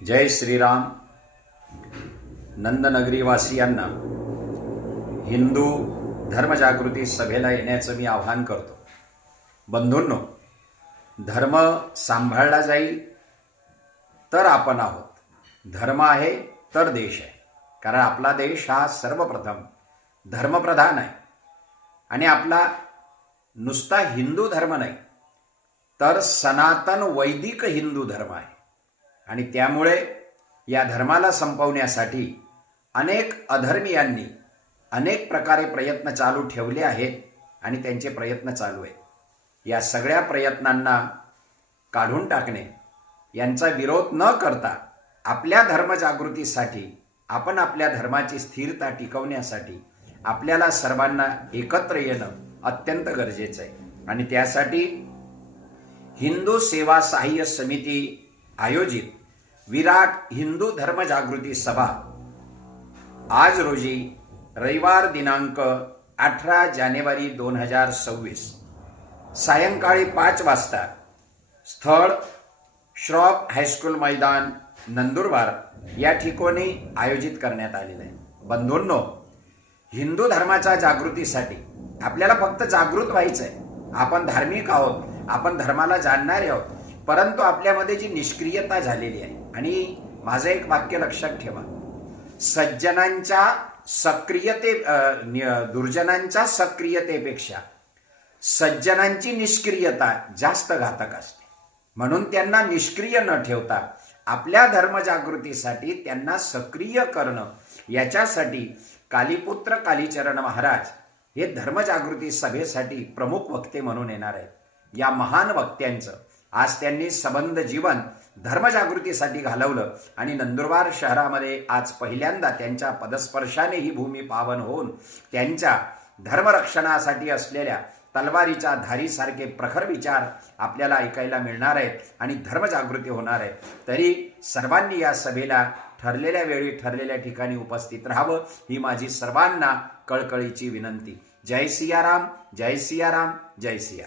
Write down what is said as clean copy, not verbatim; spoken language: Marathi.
जय श्रीराम. नंदनगरीवासियांना हिंदू धर्मजागृती सभेला येण्याचं मी आवाहन करतो. बंधूंनो, धर्म सांभाळला जाईल तर आपण आहोत. धर्म आहे तर देश आहे. कारण आपला देश हा सर्वप्रथम धर्मप्रधान आहे आणि आपला नुसता हिंदू धर्म नाही तर सनातन वैदिक हिंदू धर्म आहे. आणि त्यामुळे या धर्माला संपवण्यासाठी अनेक अधर्मीयांनी अनेक प्रकारे प्रयत्न चालू ठेवले आहेत आणि त्यांचे प्रयत्न चालू आहेत. या सगळ्या प्रयत्नांना काढून टाकणे, यांचा विरोध न करता आपल्या धर्मजागृतीसाठी, आपण आपल्या धर्माची स्थिरता टिकवण्यासाठी आपल्याला सर्वांना एकत्र येणं अत्यंत गरजेचं आहे. आणि त्यासाठी हिंदू सेवा सहाय्य समिती आयोजित विराट हिंदू धर्मजागृती सभा आज रोजी रविवार दिनांक 18 जानेवारी 2026 सायंकाळी 5 वाजता स्थळ श्रॉफ हायस्कूल मैदान नंदुरबार या ठिकाणी आयोजित करण्यात आलेलं आहे. बंधूंनो, हिंदू धर्माच्या जागृतीसाठी आपल्याला फक्त जागृत व्हायचं आहे. आपण धार्मिक आहोत, आपण धर्माला जाणणारे आहोत, परंतु आपल्यामध्ये जी निष्क्रियता झालेली आहे. आणि माझं एक वाक्य लक्षात ठेवा, सज्जनांच्या दुर्जनांच्या सक्रियतेपेक्षा सज्जनांची निष्क्रियता जास्त घातक असते. म्हणून त्यांना निष्क्रिय न ठेवता आपल्या धर्मजागृतीसाठी त्यांना सक्रिय करणं, याच्यासाठी कालीपुत्र कालीचरण महाराज हे धर्मजागृती सभेसाठी प्रमुख वक्ते म्हणून येणार आहेत. या महान वक्त्यांचं आज त्यांनी संबंध जीवन धर्मजागृतीसाठी घालवलं आणि नंदुरबार शहरामध्ये आज पहिल्यांदा त्यांच्या पदस्पर्शाने ही भूमी पावन होऊन त्यांच्या धर्मरक्षणासाठी असलेल्या तलवारीच्या धारीसारखे प्रखर विचार आपल्याला ऐकायला मिळणार आहेत आणि धर्मजागृती होणार आहे. तरी सर्वांनी या सभेला ठरलेल्या वेळी ठरलेल्या ठिकाणी उपस्थित राहावं ही माझी सर्वांना कळकळीची विनंती. जय सियाराम, जय सियाराम, जय सिया.